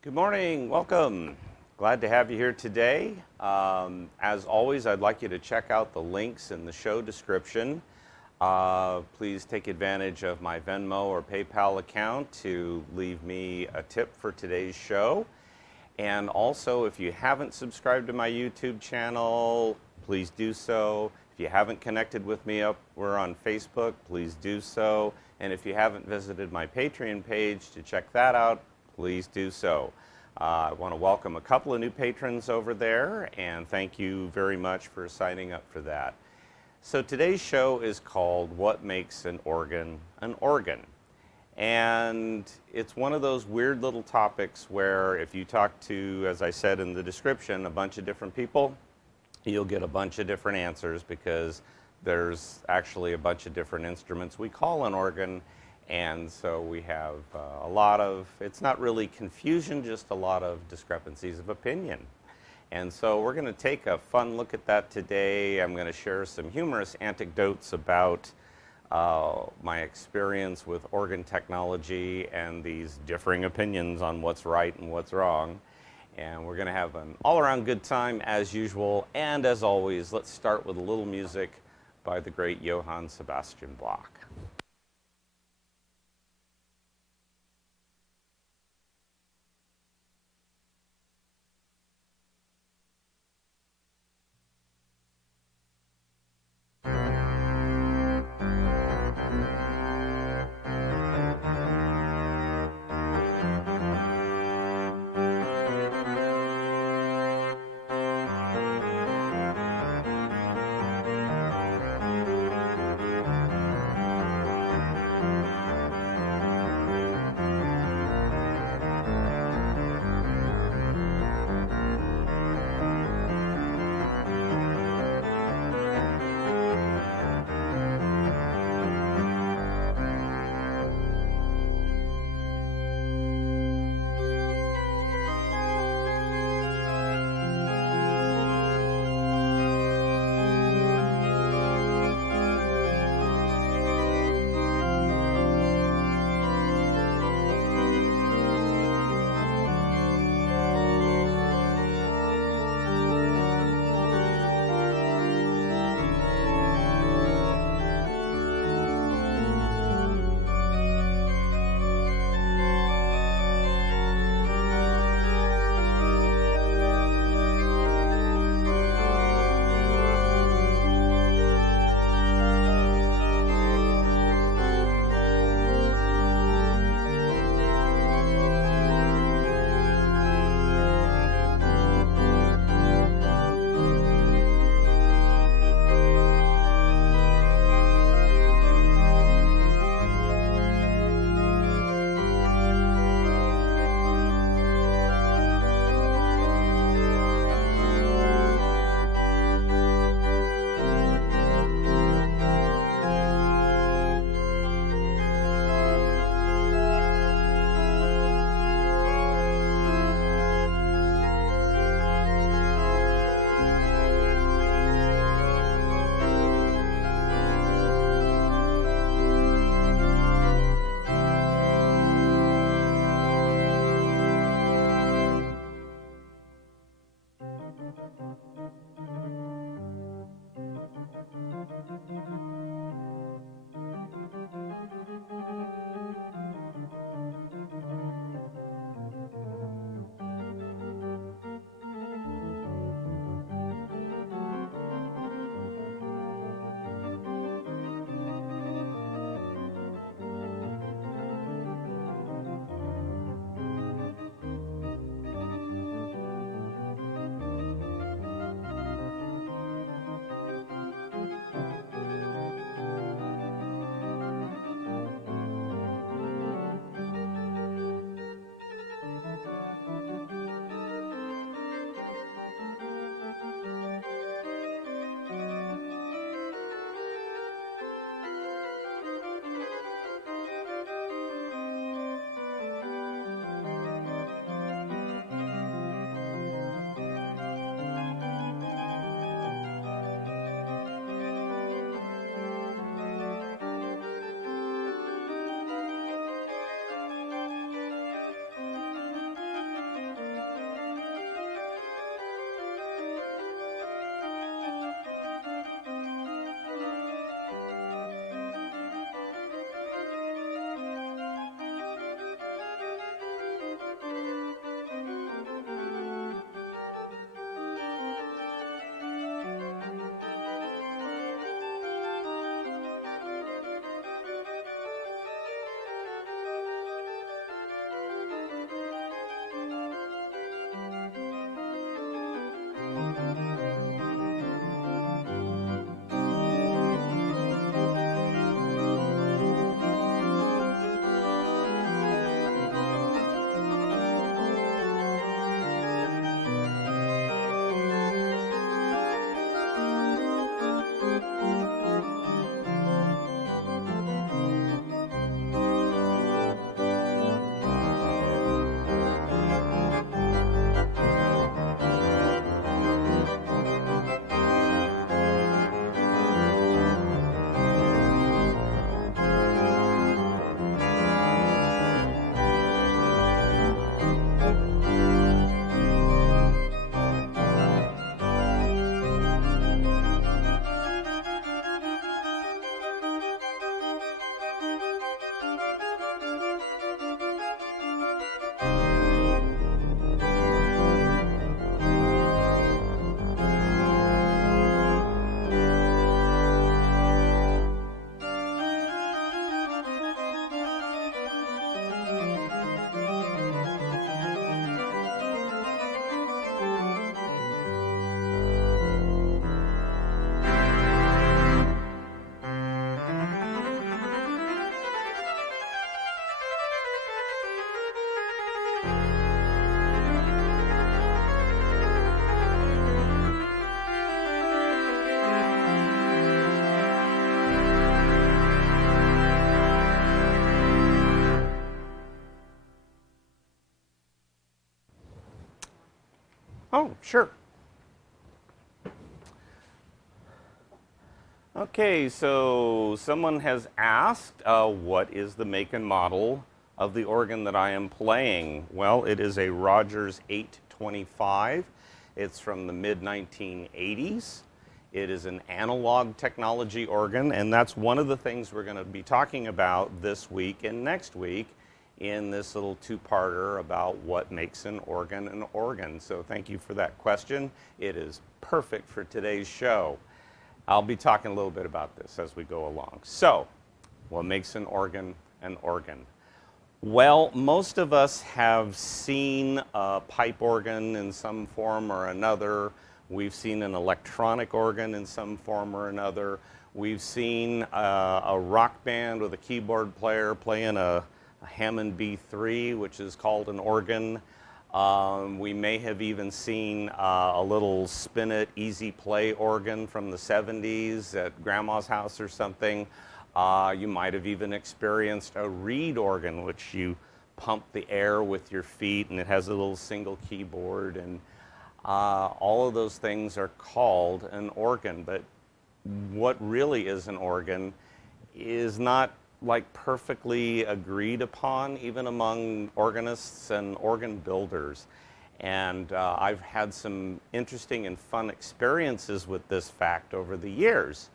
Good morning, welcome. Glad to have you here today. As always, I'd like you to check out the links in the show description. Please take advantage of my Venmo or PayPal account to leave me a tip for today's show. And also, if you haven't subscribed to my YouTube channel, please do so. If you haven't connected with me we're on Facebook, please do so. And if you haven't visited my Patreon page to check that out, please do so. I want to welcome a couple of new patrons over there, and thank you very much for signing up for that. So today's show is called What Makes an Organ an Organ? And it's one of those weird little topics where if you talk to, as I said in the description, a bunch of different people, you'll get a bunch of different answers because there's actually a bunch of different instruments we call an organ. And so we have a lot of, it's not really confusion, just a lot of discrepancies of opinion. And so we're going to take a fun look at that today. I'm going to share some humorous anecdotes about my experience with organ technology and these differing opinions on what's right and what's wrong. And we're going to have an all-around good time as usual. And as always, let's start with a little music by the great Johann Sebastian Bach. Oh, sure. Okay, so someone has asked, what is the make and model of the organ that I am playing? Well, it is a Rogers 825. It's from the mid-1980s. It is an analog technology organ, and that's one of the things we're going to be talking about this week and next week in this little two-parter about what makes an organ. So thank you for that question. It is perfect for today's show. I'll be talking a little bit about this as we go along. So, what makes an organ an organ? Well, most of us have seen a pipe organ in some form or another. We've seen an electronic organ in some form or another. We've seen a rock band with a keyboard player playing a Hammond B3, which is called an organ. We may have even seen a little spin-it easy play organ from the 70s at grandma's house or something. You might have even experienced a reed organ, which you pump the air with your feet, and it has a little single keyboard, and all of those things are called an organ. But what really is an organ is not like perfectly agreed upon, even among organists and organ builders. And I've had some interesting and fun experiences with this fact over the years.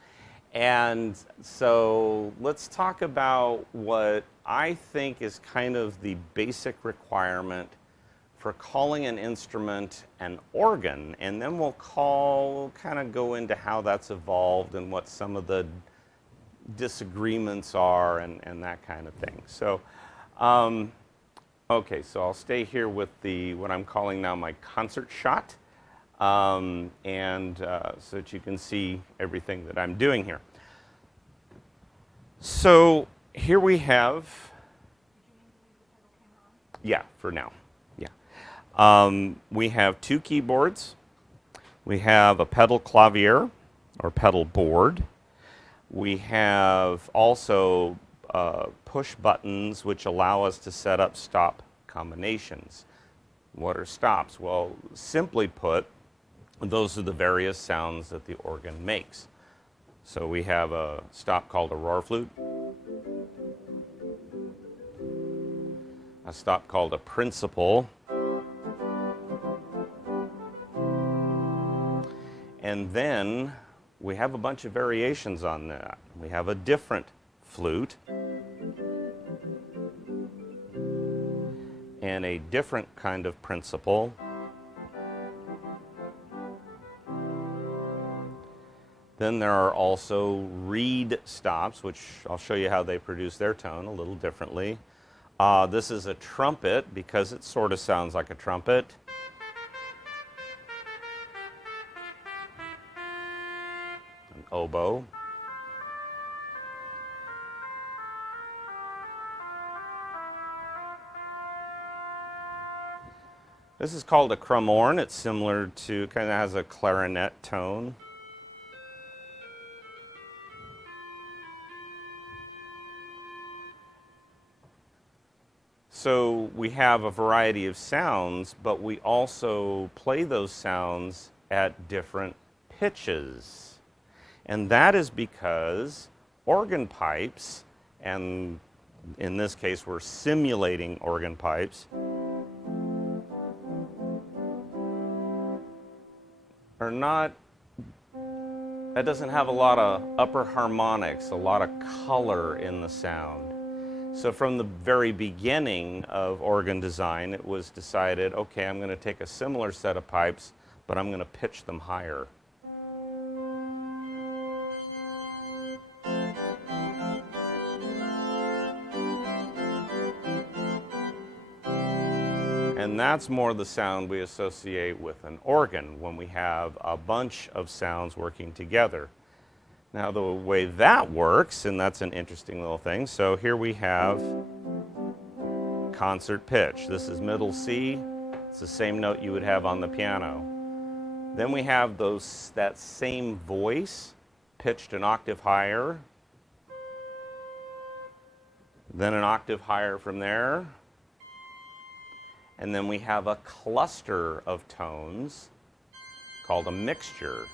And so let's talk about what I think is kind of the basic requirement for calling an instrument an organ, and then we'll kind of go into how that's evolved and what some of the disagreements are and that kind of thing. So, okay, so I'll stay here with what I'm calling now my concert shot, so that you can see everything that I'm doing here. So here we have, yeah, for now, yeah. We have two keyboards. We have a pedal clavier or pedal board. We have also push buttons which allow us to set up stop combinations. What are stops? Well, simply put, those are the various sounds that the organ makes. So we have a stop called a roar flute, a stop called a principal, and then we have a bunch of variations on that. We have a different flute and a different kind of principal. Then there are also reed stops, which I'll show you how they produce their tone a little differently. This is a trumpet because it sort of sounds like a trumpet. An oboe. This is called a crumhorn. It's similar to, kind of has a clarinet tone. So we have a variety of sounds, but we also play those sounds at different pitches. And that is because organ pipes, and in this case we're simulating organ pipes, are not, that doesn't have a lot of upper harmonics, a lot of color in the sound. So from the very beginning of organ design, it was decided, okay, I'm going to take a similar set of pipes, but I'm going to pitch them higher. And that's more the sound we associate with an organ when we have a bunch of sounds working together. Now the way that works, and that's an interesting little thing, so here we have concert pitch. This is middle C. It's the same note you would have on the piano. Then we have that same voice pitched an octave higher, then an octave higher from there, and then we have a cluster of tones called a mixture.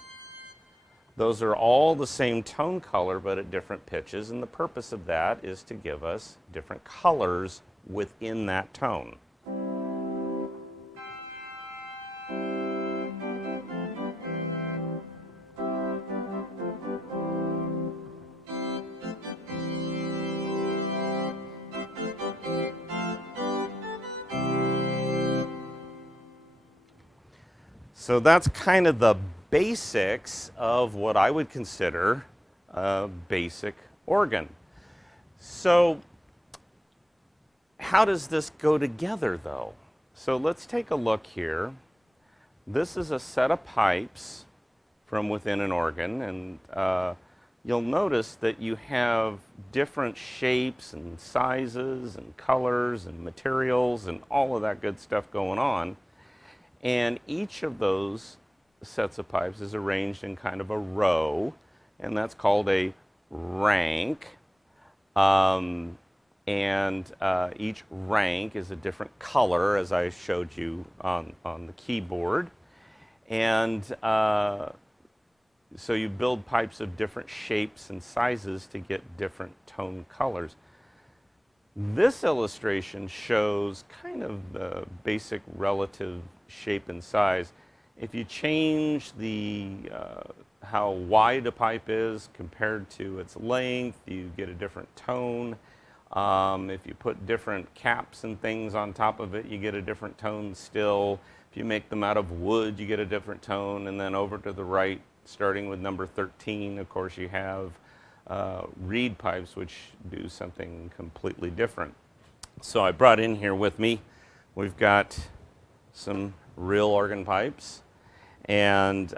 Those are all the same tone color but at different pitches, and the purpose of that is to give us different colors within that tone. So that's kind of the basics of what I would consider a basic organ. So how does this go together, though? So let's take a look here. This is a set of pipes from within an organ, and you'll notice that you have different shapes and sizes and colors and materials and all of that good stuff going on. And each of those sets of pipes is arranged in kind of a row, and that's called a rank. Each rank is a different color, as I showed you on the keyboard. And so you build pipes of different shapes and sizes to get different tone colors. This illustration shows kind of the basic relative shape and size. If you change the how wide a pipe is compared to its length, you get a different tone. If you put different caps and things on top of it, you get a different tone still. If you make them out of wood, you get a different tone. And then over to the right, starting with number 13, of course, you have reed pipes, which do something completely different. So I brought in here with me, we've got some real organ pipes, and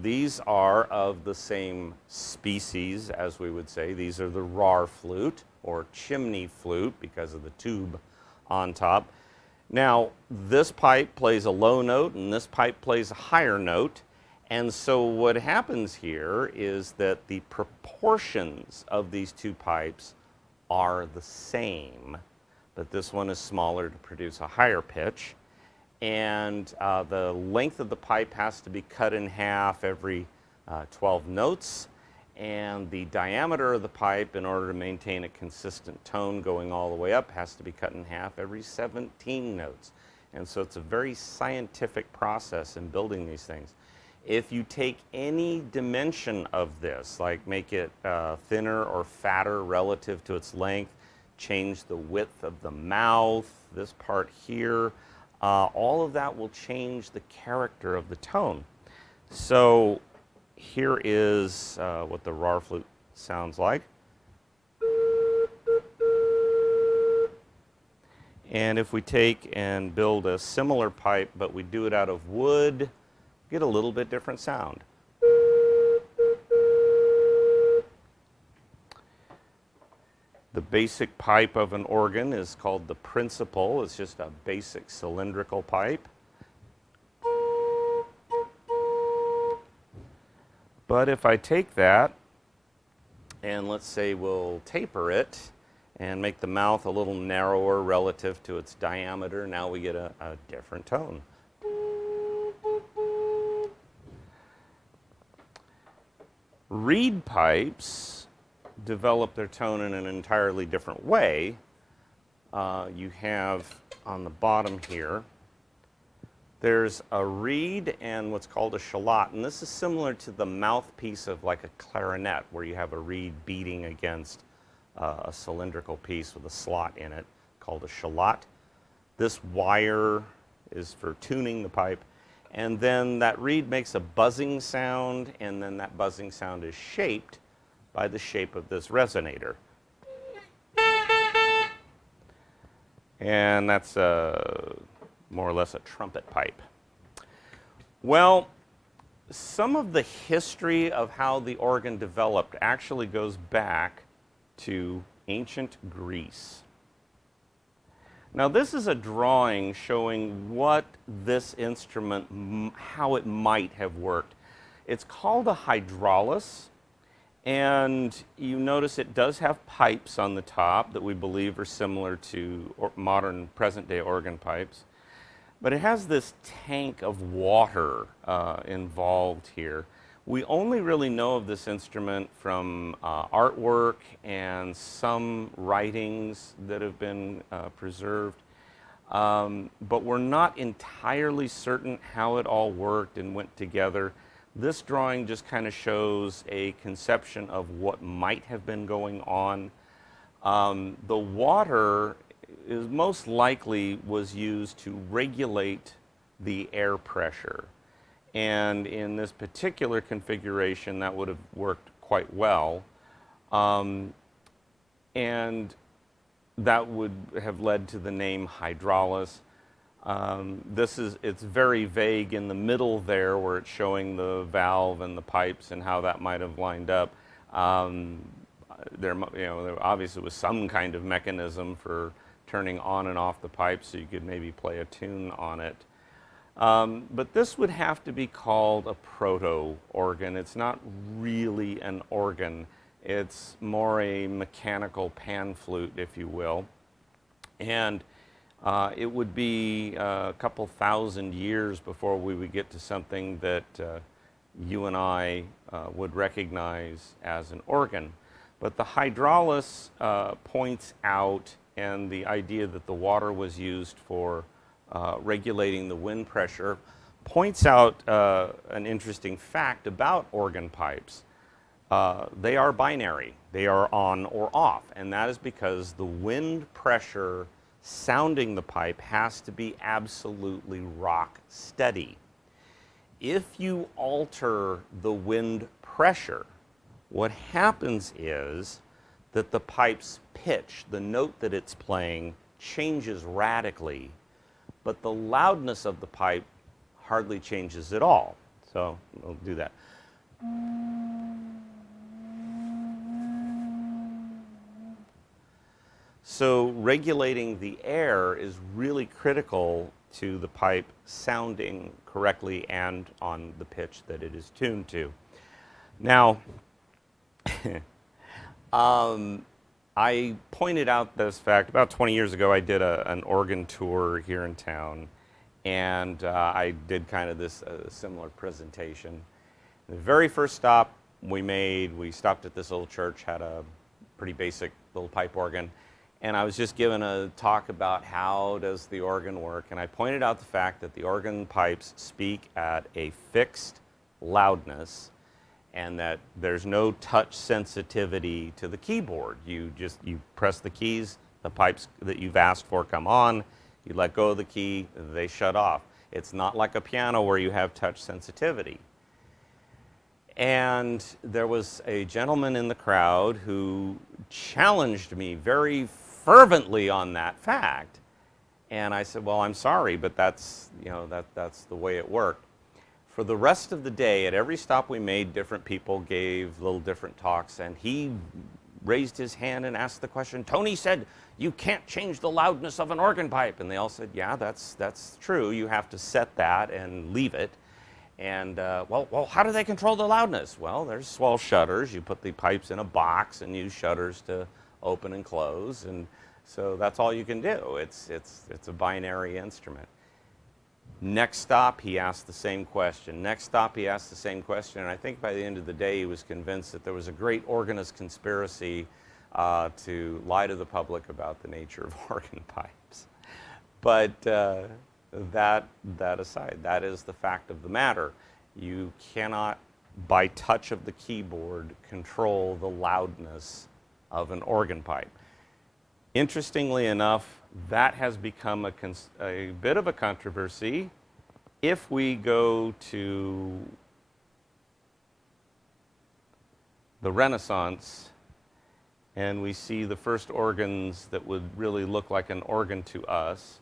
these are of the same species, as we would say. These are the rar flute or chimney flute because of the tube on top. Now, this pipe plays a low note and this pipe plays a higher note. And so what happens here is that the proportions of these two pipes are the same, but this one is smaller to produce a higher pitch. And the length of the pipe has to be cut in half every 12 notes, and the diameter of the pipe, in order to maintain a consistent tone going all the way up, has to be cut in half every 17 notes. And so it's a very scientific process in building these things. If you take any dimension of this, like make it thinner or fatter relative to its length, change the width of the mouth, this part here, all of that will change the character of the tone. So here is what the rar flute sounds like. And if we take and build a similar pipe, but we do it out of wood, get a little bit different sound. The basic pipe of an organ is called the principal. It's just a basic cylindrical pipe. But if I take that and let's say we'll taper it and make the mouth a little narrower relative to its diameter, now we get a different tone. Reed pipes develop their tone in an entirely different way. You have on the bottom here, there's a reed and what's called a shallot, and this is similar to the mouthpiece of like a clarinet, where you have a reed beating against a cylindrical piece with a slot in it called a shallot. This wire is for tuning the pipe. And then that reed makes a buzzing sound, and then that buzzing sound is shaped by the shape of this resonator. And that's more or less a trumpet pipe. Well, some of the history of how the organ developed actually goes back to ancient Greece. Now, this is a drawing showing what this instrument, how it might have worked. It's called a hydraulis, and you notice it does have pipes on the top that we believe are similar to modern present-day organ pipes. But it has this tank of water involved here. We only really know of this instrument from artwork and some writings that have been preserved. But we're not entirely certain how it all worked and went together. This drawing just kind of shows a conception of what might have been going on. The water is most likely was used to regulate the air pressure. And in this particular configuration, that would have worked quite well. And that would have led to the name hydraulis. It's very vague in the middle there where it's showing the valve and the pipes and how that might have lined up. There obviously was some kind of mechanism for turning on and off the pipes so you could maybe play a tune on it. But this would have to be called a proto-organ. It's not really an organ. It's more a mechanical pan flute, if you will. And it would be a couple thousand years before we would get to something that you and I would recognize as an organ. But the hydraulis points out, and the idea that the water was used for regulating the wind pressure, points out an interesting fact about organ pipes. They are binary. They are on or off, and that is because the wind pressure sounding the pipe has to be absolutely rock steady. If you alter the wind pressure, what happens is that the pipe's pitch, the note that it's playing, changes radically, but the loudness of the pipe hardly changes at all. So we'll do that. So regulating the air is really critical to the pipe sounding correctly and on the pitch that it is tuned to. Now, I pointed out this fact about 20 years ago. I did an organ tour here in town, and I did kind of this similar presentation. The very first stop we stopped at this little church, had a pretty basic little pipe organ, and I was just giving a talk about how does the organ work, and I pointed out the fact that the organ pipes speak at a fixed loudness, and that there's no touch sensitivity to the keyboard. You press the keys, the pipes that you've asked for come on, you let go of the key, they shut off. It's not like a piano where you have touch sensitivity. And there was a gentleman in the crowd who challenged me very fervently on that fact. And I said, well, I'm sorry, but that's the way it worked. For the rest of the day, at every stop we made, different people gave little different talks, and he raised his hand and asked the question, Tony said, you can't change the loudness of an organ pipe. And they all said, yeah, that's true. You have to set that and leave it. And, well, how do they control the loudness? Well, there's swell shutters. You put the pipes in a box and use shutters to open and close. And so that's all you can do. It's a binary instrument. Next stop, he asked the same question. Next stop, he asked the same question. And I think by the end of the day, he was convinced that there was a great organist conspiracy to lie to the public about the nature of organ pipes. But that aside, that is the fact of the matter. You cannot, by touch of the keyboard, control the loudness of an organ pipe. Interestingly enough, that has become a bit of a controversy. If we go to the Renaissance and we see the first organs that would really look like an organ to us,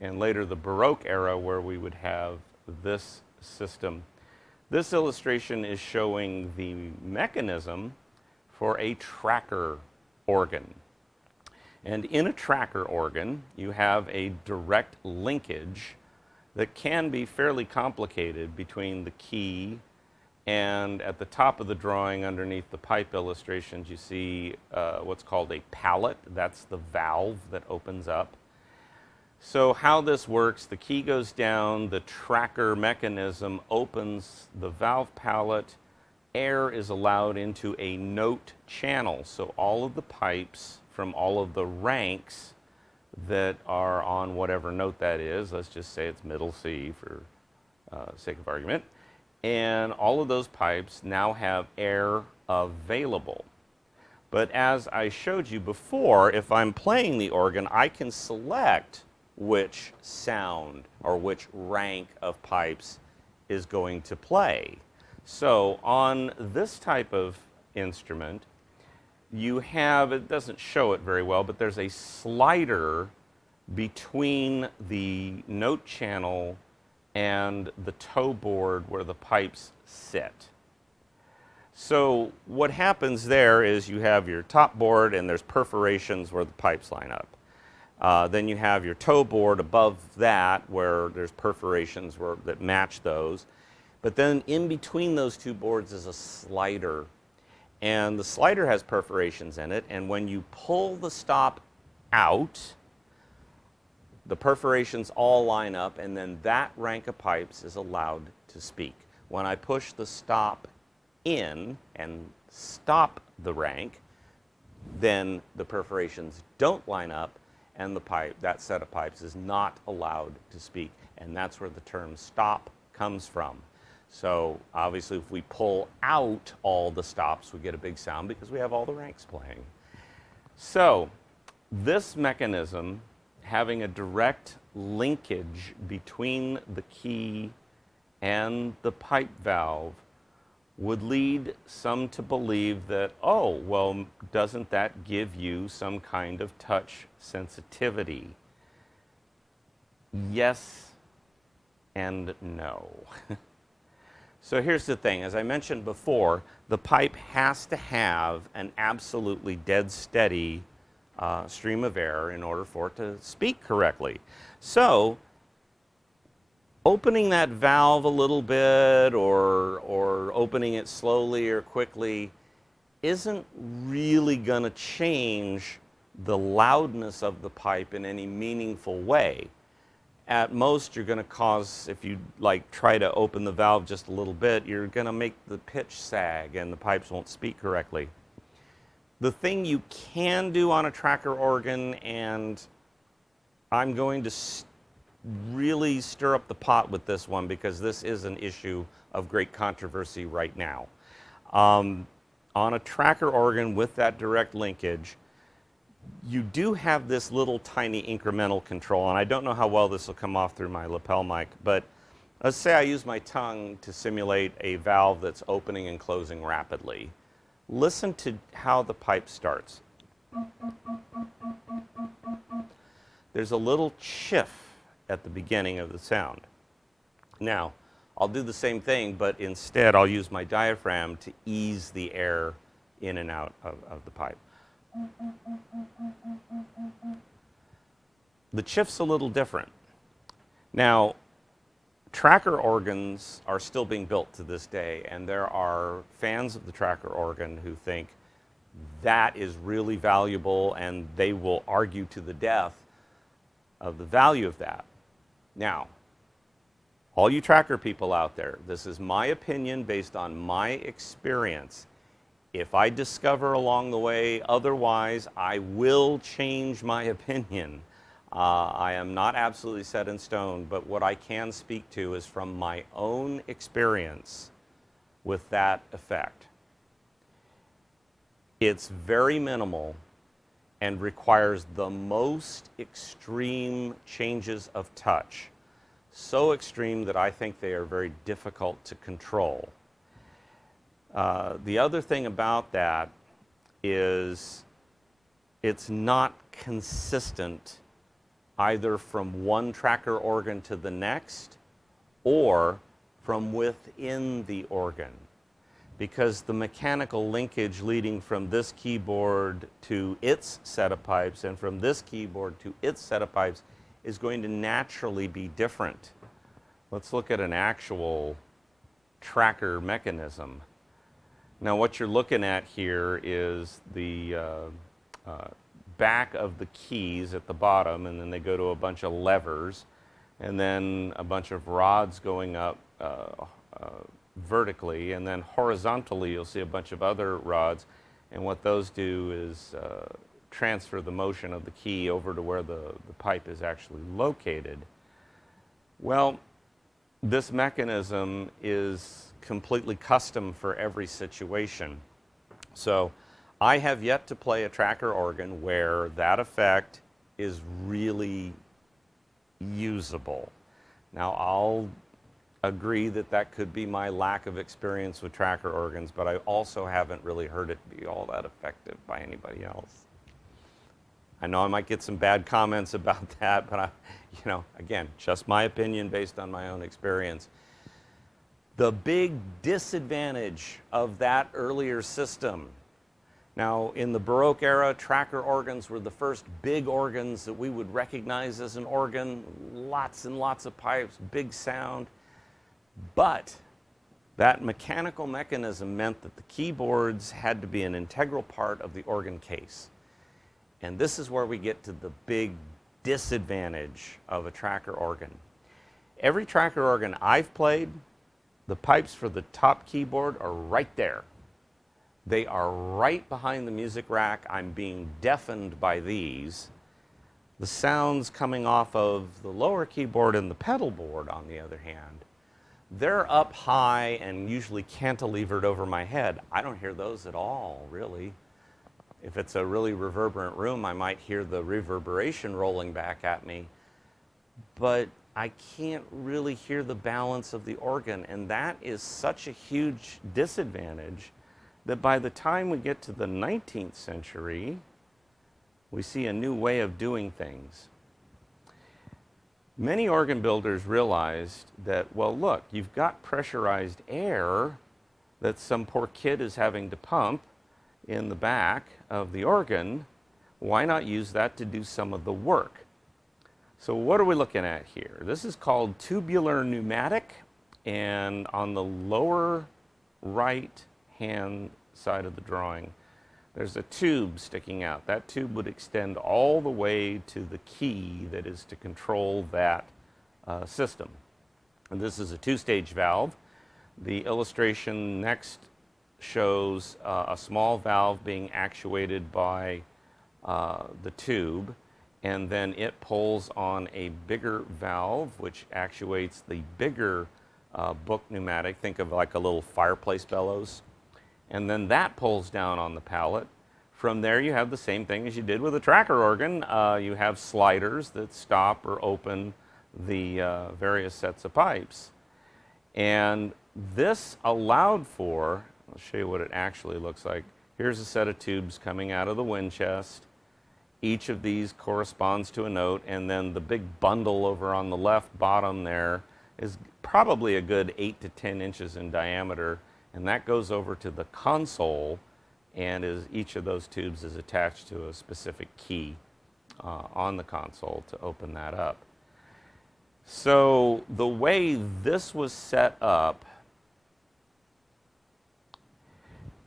and later the Baroque era where we would have this system. This illustration is showing the mechanism for a tracker organ. And in a tracker organ, you have a direct linkage that can be fairly complicated between the key and at the top of the drawing underneath the pipe illustrations, you see what's called a pallet. That's the valve that opens up. So how this works, the key goes down, the tracker mechanism opens the valve palate, air is allowed into a note channel. So all of the pipes from all of the ranks that are on whatever note that is, let's just say it's middle C for sake of argument, and all of those pipes now have air available. But as I showed you before, if I'm playing the organ, I can select which sound or which rank of pipes is going to play. So on this type of instrument, you have, it doesn't show it very well, but there's a slider between the note channel and the toe board where the pipes sit. So what happens there is you have your top board and there's perforations where the pipes line up. Then you have your toe board above that where there's perforations that match those. But then in between those two boards is a slider. And the slider has perforations in it, and when you pull the stop out, the perforations all line up, and then that rank of pipes is allowed to speak. When I push the stop in and stop the rank, then the perforations don't line up, and that set of pipes is not allowed to speak. And that's where the term stop comes from. So obviously if we pull out all the stops, we get a big sound because we have all the ranks playing. So this mechanism, having a direct linkage between the key and the pipe valve, would lead some to believe that, oh, well, doesn't that give you some kind of touch sensitivity? Yes and no. So here's the thing. As I mentioned before, the pipe has to have an absolutely dead steady stream of air in order for it to speak correctly. So opening that valve a little bit or opening it slowly or quickly isn't really going to change the loudness of the pipe in any meaningful way. At most, you're going to cause, if you try to open the valve just a little bit, you're going to make the pitch sag and the pipes won't speak correctly. The thing you can do on a tracker organ, and I'm going to really stir up the pot with this one because this is an issue of great controversy right now. On a tracker organ with that direct linkage, you do have this little tiny incremental control, and I don't know how well this will come off through my lapel mic, but let's say I use my tongue to simulate a valve that's opening and closing rapidly. Listen to how the pipe starts. There's a little chiff at the beginning of the sound. Now, I'll do the same thing, but instead I'll use my diaphragm to ease the air in and out of the pipe. The chiff's a little different. Now, tracker organs are still being built to this day, and there are fans of the tracker organ who think that is really valuable, and they will argue to the death of the value of that. Now, all you tracker people out there, this is my opinion based on my experience. If I discover along the way otherwise, I will change my opinion. I am not absolutely set in stone, but what I can speak to is from my own experience with that effect. It's very minimal and requires the most extreme changes of touch. So extreme that I think they are very difficult to control. The other thing about that is it's not consistent either from one tracker organ to the next or from within the organ, because the mechanical linkage leading from this keyboard to its set of pipes and from this keyboard to its set of pipes is going to naturally be different. Let's look at an actual tracker mechanism. Now what you're looking at here is the back of the keys at the bottom, and then they go to a bunch of levers, and then a bunch of rods going up vertically, and then horizontally you'll see a bunch of other rods, and what those do is transfer the motion of the key over to where the pipe is actually located. Well, this mechanism is completely custom for every situation. So I have yet to play a tracker organ where that effect is really usable. Now, I'll agree that that could be my lack of experience with tracker organs, but I also haven't really heard it be all that effective by anybody else. I know I might get some bad comments about that, but again, just my opinion based on my own experience. The big disadvantage of that earlier system. Now, in the Baroque era, tracker organs were the first big organs that we would recognize as an organ. Lots and lots of pipes, big sound. But that mechanical mechanism meant that the keyboards had to be an integral part of the organ case. And this is where we get to the big disadvantage of a tracker organ. Every tracker organ I've played, the pipes for the top keyboard are right there. They are right behind the music rack. I'm being deafened by these. The sounds coming off of the lower keyboard and the pedal board, on the other hand, they're up high and usually cantilevered over my head. I don't hear those at all, really. If it's a really reverberant room, I might hear the reverberation rolling back at me, but I can't really hear the balance of the organ, and that is such a huge disadvantage that by the time we get to the 19th century, we see a new way of doing things. Many organ builders realized that, well, look, you've got pressurized air that some poor kid is having to pump in the back of the organ. Why not use that to do some of the work? So what are we looking at here? This is called Tubular Pneumatic, and on the lower right hand side of the drawing, there's a tube sticking out. That tube would extend all the way to the key that is to control that system. And this is a two-stage valve. The illustration next shows a small valve being actuated by the tube, and then it pulls on a bigger valve which actuates the bigger book pneumatic. Think of like a little fireplace bellows. And then that pulls down on the pallet. From there you have the same thing as you did with a tracker organ. You have sliders that stop or open the various sets of pipes. And this allowed for, I'll show you what it actually looks like. Here's a set of tubes coming out of the wind chest. Each of these corresponds to a note, and then the big bundle over on the left bottom there is probably a good 8 to 10 inches in diameter, and that goes over to the console, and each of those tubes is attached to a specific key on the console to open that up. So the way this was set up,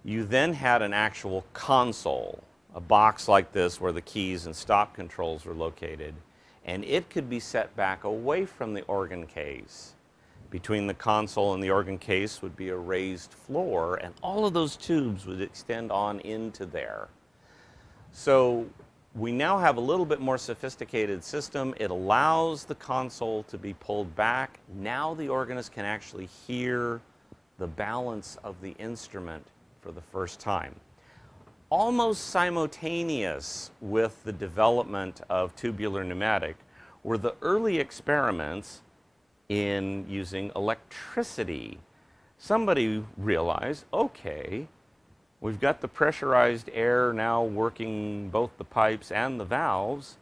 you then had an actual console, a box like this where the keys and stop controls were located, and it could be set back away from the organ case. Between the console and the organ case would be a raised floor, and all of those tubes would extend on into there. So we now have a little bit more sophisticated system. It allows the console to be pulled back. Now the organist can actually hear the balance of the instrument for the first time. Almost simultaneous with the development of tubular pneumatic were the early experiments in using electricity. Somebody realized, okay, we've got the pressurized air now working both the pipes and the valves.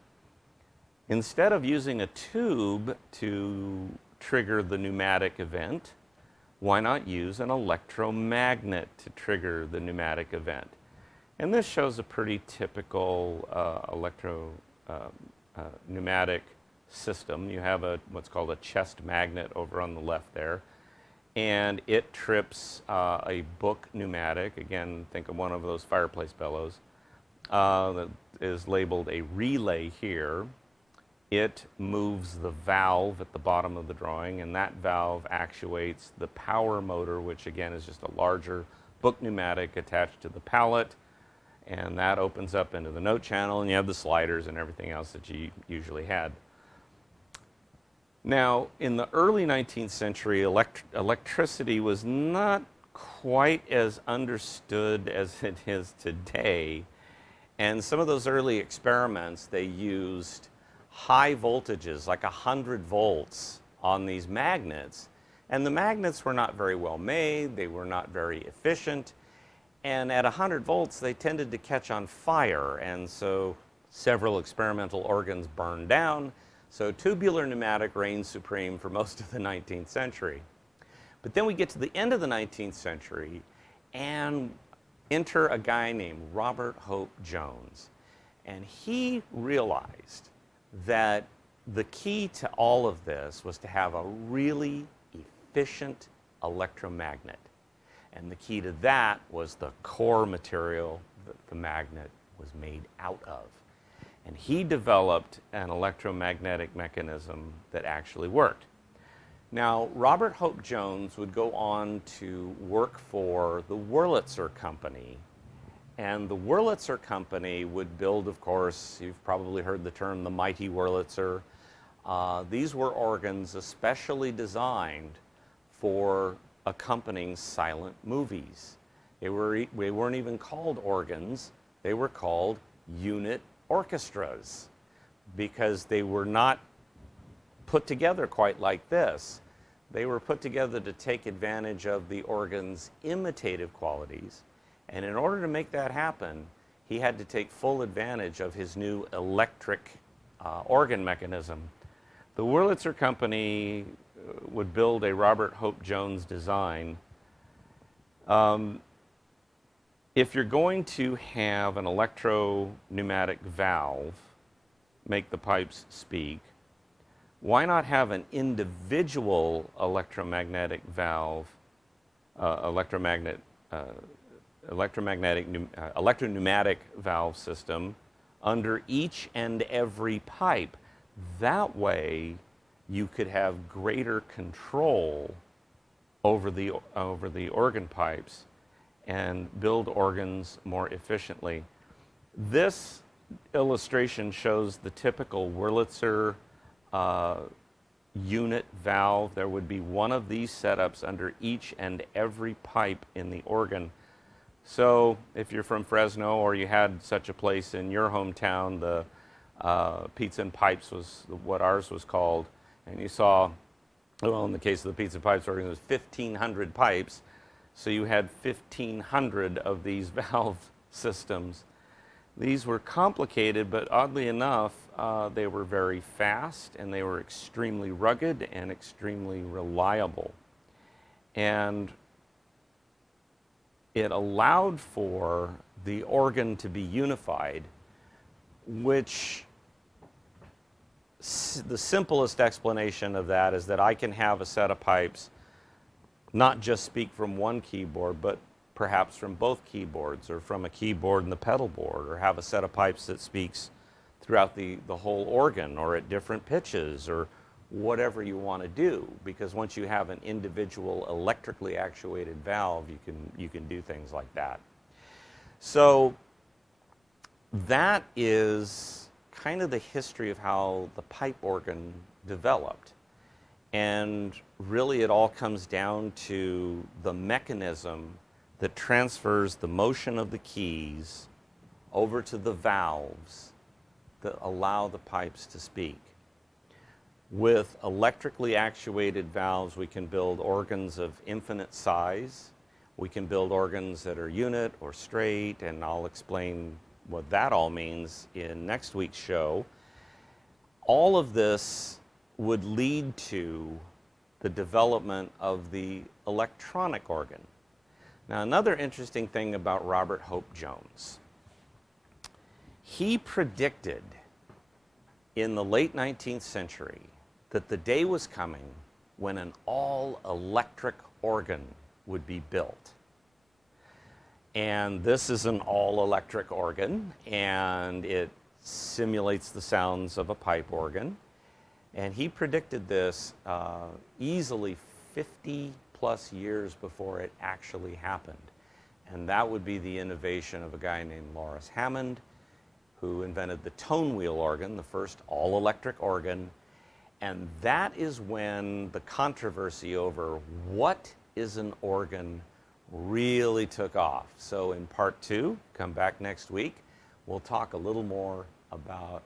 Instead of using a tube to trigger the pneumatic event, why not use an electromagnet to trigger the pneumatic event? And this shows a pretty typical pneumatic system. You have what's called a chest magnet over on the left there, and it trips a book pneumatic. Again, think of one of those fireplace bellows. that is labeled a relay here. It moves the valve at the bottom of the drawing, and that valve actuates the power motor, which again is just a larger book pneumatic attached to the pallet, and that opens up into the note channel, and you have the sliders and everything else that you usually had. Now, in the early 19th century, electricity was not quite as understood as it is today, and some of those early experiments, they used high voltages, like 100 volts, on these magnets, and the magnets were not very well made, they were not very efficient, and at 100 volts they tended to catch on fire, and so several experimental organs burned down. So tubular pneumatic reigned supreme for most of the 19th century. But then we get to the end of the 19th century and enter a guy named Robert Hope Jones. And he realized that the key to all of this was to have a really efficient electromagnet. And the key to that was the core material that the magnet was made out of. And he developed an electromagnetic mechanism that actually worked. Now, Robert Hope Jones would go on to work for the Wurlitzer Company. And the Wurlitzer Company would build, of course, you've probably heard the term, the mighty Wurlitzer. These were organs especially designed for accompanying silent movies. They weren't even called organs, they were called unit orchestras, because they were not put together quite like this. They were put together to take advantage of the organ's imitative qualities, and in order to make that happen, he had to take full advantage of his new electric organ mechanism. The Wurlitzer Company would build a Robert Hope Jones design. If you're going to have an electro-pneumatic valve make the pipes speak, why not have an individual electromagnetic valve, electro-pneumatic valve system under each and every pipe? That way, you could have greater control over the organ pipes and build organs more efficiently. This illustration shows the typical Wurlitzer unit valve. There would be one of these setups under each and every pipe in the organ. So if you're from Fresno or you had such a place in your hometown, the Pizza and Pipes was what ours was called, and you saw, well, in the case of the Pizza and Pipes organ, it was 1,500 pipes. So you had 1,500 of these valve systems. These were complicated, but oddly enough, they were very fast, and they were extremely rugged and extremely reliable. And it allowed for the organ to be unified, which the simplest explanation of that is that I can have a set of pipes not just speak from one keyboard, but perhaps from both keyboards, or from a keyboard and the pedal board, or have a set of pipes that speaks throughout the whole organ, or at different pitches, or whatever you want to do. Because once you have an individual electrically actuated valve, you can do things like that. So that is kind of the history of how the pipe organ developed. And really it all comes down to the mechanism that transfers the motion of the keys over to the valves that allow the pipes to speak. With electrically actuated valves, we can build organs of infinite size. We can build organs that are unit or straight, and I'll explain what that all means in next week's show. All of this would lead to the development of the electronic organ. Now, another interesting thing about Robert Hope Jones, he predicted in the late 19th century that the day was coming when an all-electric organ would be built. And this is an all-electric organ, and it simulates the sounds of a pipe organ. And he predicted this easily 50 plus years before it actually happened. And that would be the innovation of a guy named Lawrence Hammond, who invented the tone wheel organ, the first all-electric organ. And that is when the controversy over what is an organ really took off. So in part 2, come back next week, we'll talk a little more about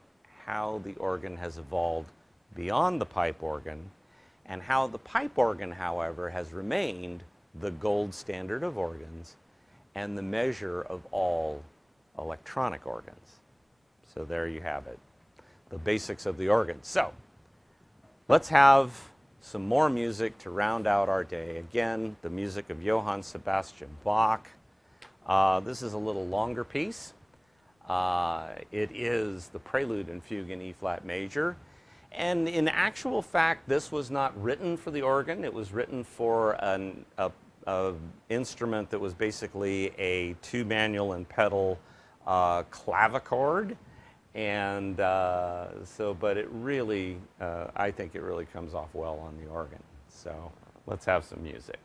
how the organ has evolved beyond the pipe organ, and how the pipe organ, however, has remained the gold standard of organs and the measure of all electronic organs. So there you have it, the basics of the organ. So let's have some more music to round out our day. Again, the music of Johann Sebastian Bach. This is a little longer piece. It is the Prelude and Fugue in E-flat major. And in actual fact, this was not written for the organ. It was written for an instrument that was basically a 2-manual and pedal clavichord. And but it really, I think it really comes off well on the organ. So let's have some music.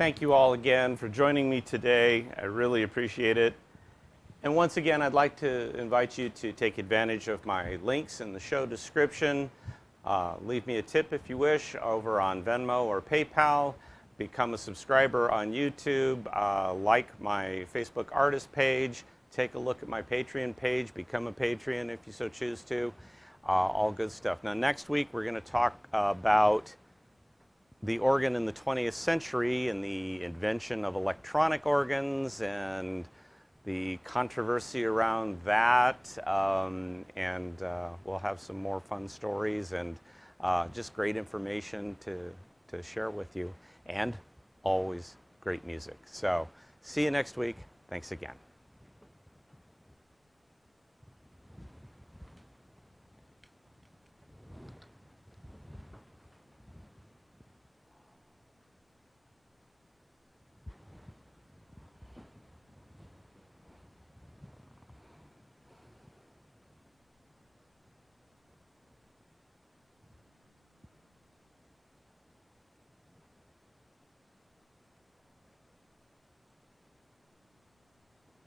Thank you all again for joining me today. I really appreciate it. And once again, I'd like to invite you to take advantage of my links in the show description. Leave me a tip if you wish over on Venmo or PayPal. Become a subscriber on YouTube. Like my Facebook artist page. Take a look at my Patreon page. Become a Patreon if you so choose to. All good stuff. Now, next week, we're going to talk about the organ in the 20th century and the invention of electronic organs and the controversy around that. We'll have some more fun stories and just great information to share with you. And always great music. So see you next week. Thanks again.